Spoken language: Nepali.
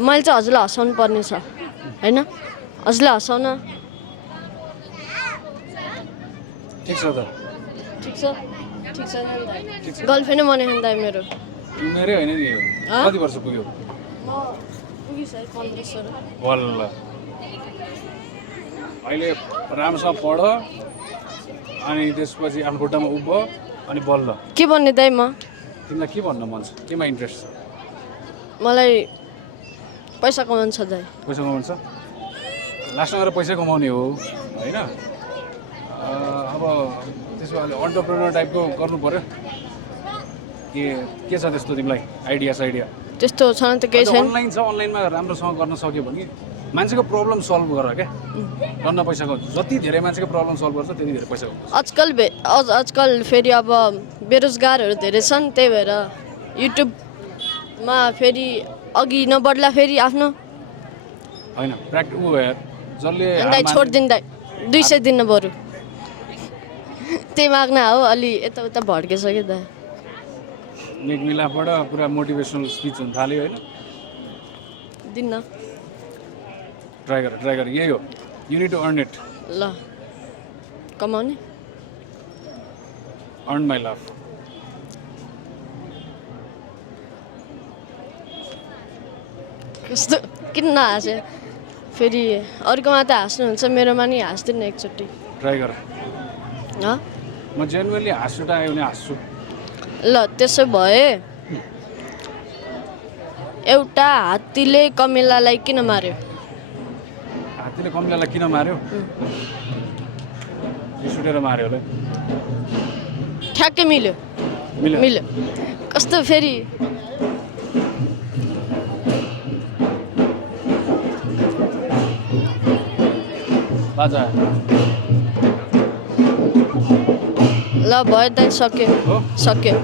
मैले चाहिँ हजुरलाई हँसाउनु पर्ने छ हैन हजुरले हँसाउन ठिक छ त ठिक छ गर्लफ्रेन्डै बनायो नि दाइ मेरो मेरै होइन नि यो कति वर्ष पुग्यो म पुगिसकेँ 15 बल्ल अहिले राम्रोसँग पढ अनि त्यसपछि आफ्नो खुट्टामा उभ अनि बल्ल के भन्ने दाइ म तिमीलाई के भन्न मन छ केमा इन्ट्रेस्ट छ मलाई पैसा कमाउनु छ दाइ पैसा कमाउनु छ लास्टमा गएर पैसा कमाउने हो होइन अब त्यसो भए अन्टरप्रेनर टाइपको गर्नु पर्यो के छ त्यस्तो तिमीलाई आइडिया त्यस्तो छैन त केही छैन अनलाइन छ अनलाइनमा राम्रोसँग गर्न सक्यो भने मान्छेको प्रब्लम सल्भ गर क्या टन्न पैसाको जति धेरै मान्छेको प्रब्लम सल्भ गर्छ त्यति धेरै पैसा हुन्छ आजकल फेरि अब बेरोजगारहरू धेरै छन् त्यही भएर युट्युबमा फेरि अघि नबढ्ला फेरि आफ्नो होइन प्र्याक्टिस ऊ यार जसले दाइ छोडिदिनु दाइ 200 दिन बरु त्यही माग्न हो अलि यताउता भड्किसक्यो दाइ मेक मिलापबाट पुरा मोटिभेसनल स्पिच हुन थाल्यो होइन दिन्न ट्राई गर यही हो you need to earn it ल कमाउने अर्न माई लभ कस्तो किन नहाँस्यो फेरि अर्कोमा त हाँस्नुहुन्छ मेरोमा नि हाँस्दिनँ एकचोटि ट्राई गर ह म जेन्युनली हाँस्छु त आयो भने हाँस्छु ल त्यसो भए एउटा हात्तीले कमिलालाई किन मार्यो हात्तीले कमिलालाई किन मार्यो रिस उठेर मार्यो होला ठ्याक्कै मिल्यो कस्तो फेरि बाजा ल भयो दाइ सक्यो हो सक्यो